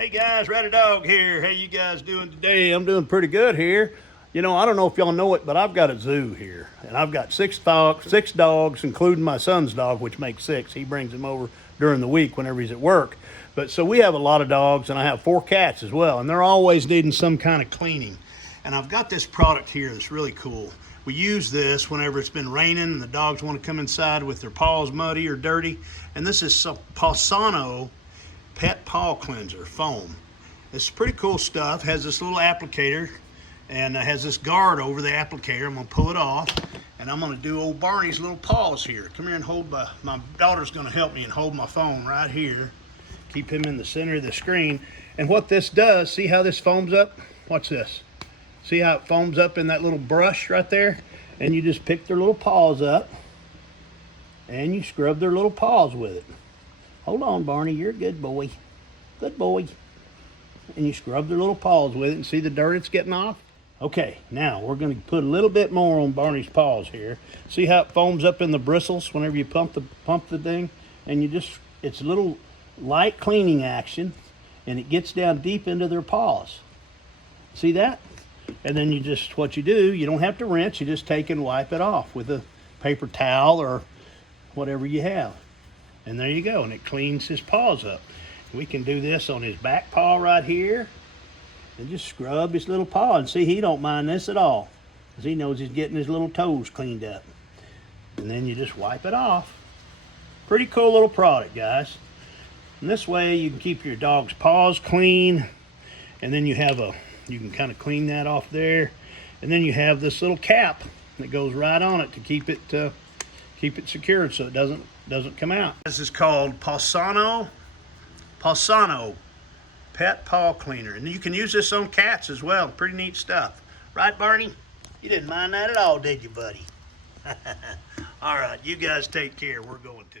Hey guys, Rowdydawg here. How you guys doing today? I'm doing pretty good here. You know, I don't know if y'all know it, but I've got a zoo here. And I've got six dogs, including my son's dog, which makes six. He brings them over during the week whenever he's at work. But so we have a lot of dogs, and I have 4 cats as well. And they're always needing some kind of cleaning. And I've got this product here that's really cool. We use this whenever it's been raining and the dogs want to come inside with their paws muddy or dirty. And this is Pawsono Pet Paw Cleanser foam. It's pretty cool stuff. Has this little applicator and has this guard over the applicator. I'm gonna pull it off and I'm gonna do old Barney's little paws here. Come here and hold my daughter's gonna help me and hold my phone right here. Keep him in the center of the screen. And what this does, see how this foams up? Watch this. See how it foams up in that little brush right there? And you just pick their little paws up and you scrub their little paws with it. Hold on, Barney, you're a good boy. Good boy. And you scrub their little paws with it and see the dirt it's getting off? Okay, now we're going to put a little bit more on Barney's paws here. See how it foams up in the bristles whenever you pump the thing? And you just, it's a little light cleaning action and it gets down deep into their paws. See that? And then you just, what you do, you don't have to rinse, you just take and wipe it off with a paper towel or whatever you have. And there you go, and it cleans his paws up. We can do this on his back paw right here and just scrub his little paw. And see, he don't mind this at all because he knows he's getting his little toes cleaned up. And then you just wipe it off. Pretty cool little product, guys. And this way you can keep your dog's paws clean. And then you can kind of clean that off there. And then you have this little cap that goes right on it to keep it secured so it doesn't come out. This is called Pawsono Pet Paw Cleaner. And you can use this on cats as well. Pretty neat stuff. Right, Barney? You didn't mind that at all, did you, buddy? All right, you guys take care. We're going to.